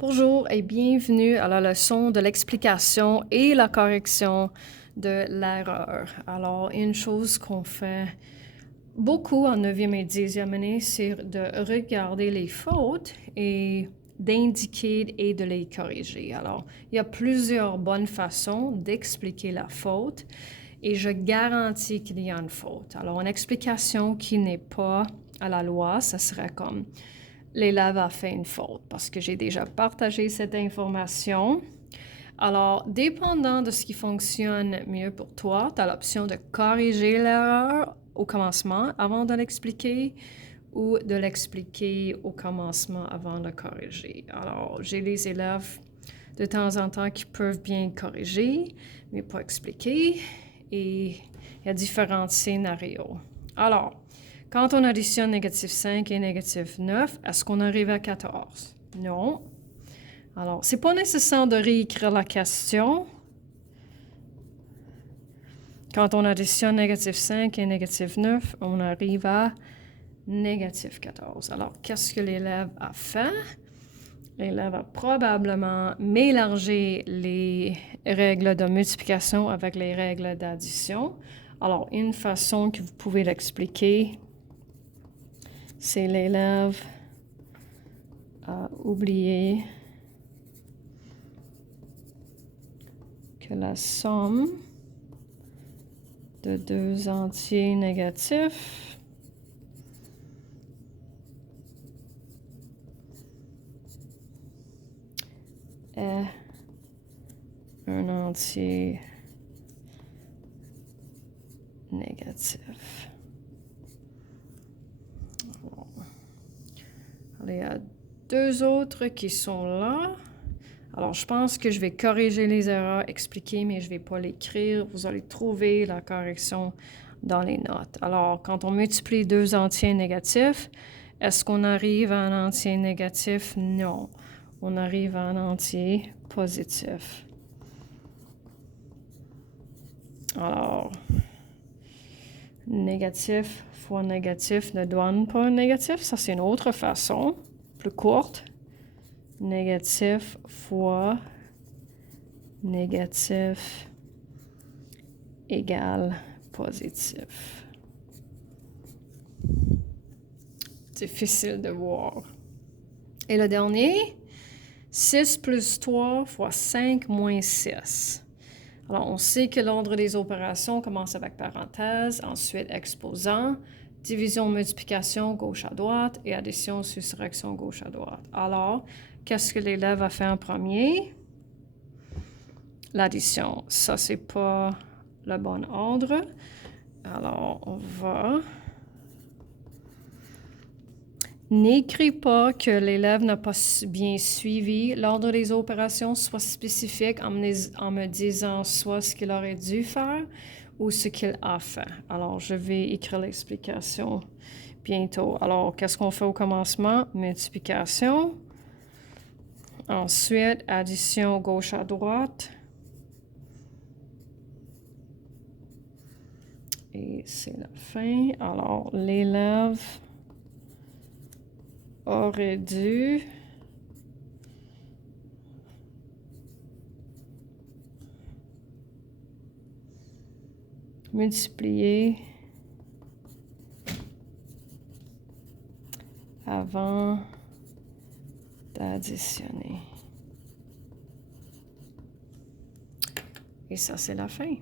Bonjour et bienvenue à la leçon de l'explication et la correction de l'erreur. Alors, une chose qu'on fait beaucoup en 9e et 10e année, c'est de regarder les fautes et d'indiquer et de les corriger. Alors, il y a plusieurs bonnes façons d'expliquer la faute et je garantis qu'il y a une faute. Alors, une explication qui n'est pas à la loi, ça serait comme l'élève a fait une faute parce que j'ai déjà partagé cette information. Alors, dépendant de ce qui fonctionne mieux pour toi, tu as l'option de corriger l'erreur au commencement avant de l'expliquer ou de l'expliquer au commencement avant de corriger. Alors, j'ai les élèves de temps en temps qui peuvent bien corriger, mais pas expliquer. Et il y a différents scénarios. Alors, quand on additionne négatif 5 et négatif 9, est-ce qu'on arrive à 14? Non. Alors, c'est pas nécessaire de réécrire la question. Quand on additionne négatif 5 et négatif 9, on arrive à négatif 14. Alors, qu'est-ce que l'élève a fait? L'élève a probablement mélangé les règles de multiplication avec les règles d'addition. Alors, une façon que vous pouvez l'expliquer, c'est l'élève a oublié que la somme de deux entiers négatifs est un entier négatif. Alors, il y a deux autres qui sont là. Alors, je pense que je vais corriger les erreurs, expliquer, mais je ne vais pas l'écrire. Vous allez trouver la correction dans les notes. Alors, quand on multiplie deux entiers négatifs, est-ce qu'on arrive à un entier négatif? Non. On arrive à un entier positif. Alors, négatif fois négatif ne donne pas un négatif. Ça, c'est une autre façon, plus courte. Négatif fois négatif égale positif. Difficile de voir. Et le dernier, 6 plus 3 fois 5 moins 6. Alors, on sait que l'ordre des opérations commence avec parenthèse, ensuite exposant, division, multiplication, gauche à droite, et addition, soustraction, gauche à droite. Alors, qu'est-ce que l'élève a fait en premier? L'addition. Ça, c'est pas le bon ordre. Alors, on va... N'écris pas que l'élève n'a pas bien suivi l'ordre des opérations, soit spécifique en me disant soit ce qu'il aurait dû faire ou ce qu'il a fait. Alors, je vais écrire l'explication bientôt. Alors, qu'est-ce qu'on fait au commencement? Multiplication. Ensuite, addition gauche à droite. Et c'est la fin. Alors, l'élève aurait dû multiplier avant d'additionner. Et ça, c'est la fin.